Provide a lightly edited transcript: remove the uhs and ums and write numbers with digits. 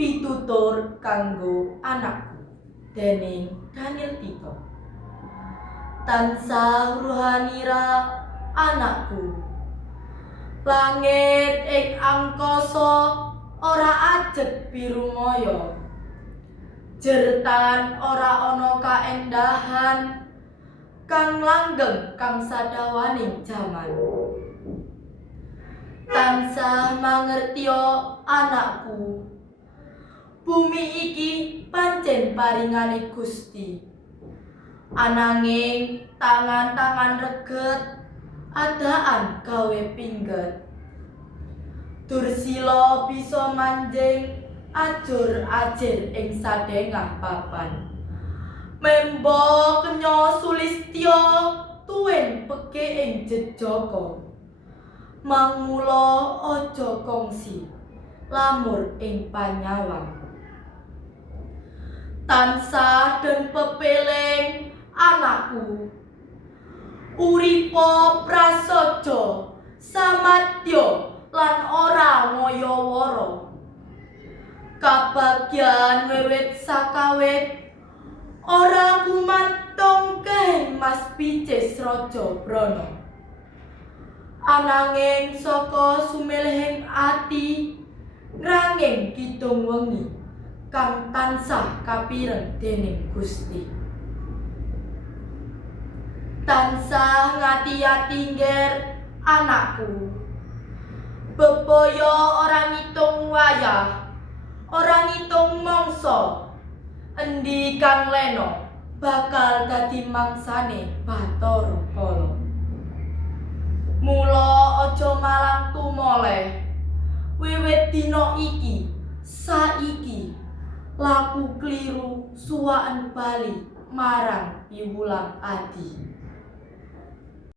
Pitutur kanggo anakku dening Daniel Tito. Tansah ruhanira anakku, langit ing angkasa ora ajeg biru moyo, jertan ora ana kaendahan kang langgeng kang sadawaning jaman. Tansah mangertiya anakku, bumi iki pancen paringane Gusti, ananging tangan-tangan reget adaan gawe pingget. Dursila bisa manjing ajur-ajir ing sadengah papan, memba kenya sulistya tuwin peke ing jejaka. Mangmula aja kongsi lamur ing panyawang. Tansah den pepeling anakku, uripa prasaja samadya lan ora ngaya-wara. Kabagyan wiwit sakawit ora gumantung kehing Mas Picis Raja Brana, ananging saka sumilihing ati ngranging kidung wengi kang tansah kapireng dening Gusti. Tansah ngati-ati ngger anakku, bebaya ora ngitung wayah, ora ngitung mangsa, endi kang lena bakal dadi mangsane Bathara Kala. Mula aja malang tumoleh, wiwit dina iki saiki laku kliru suwaken bali marang piwulang adi.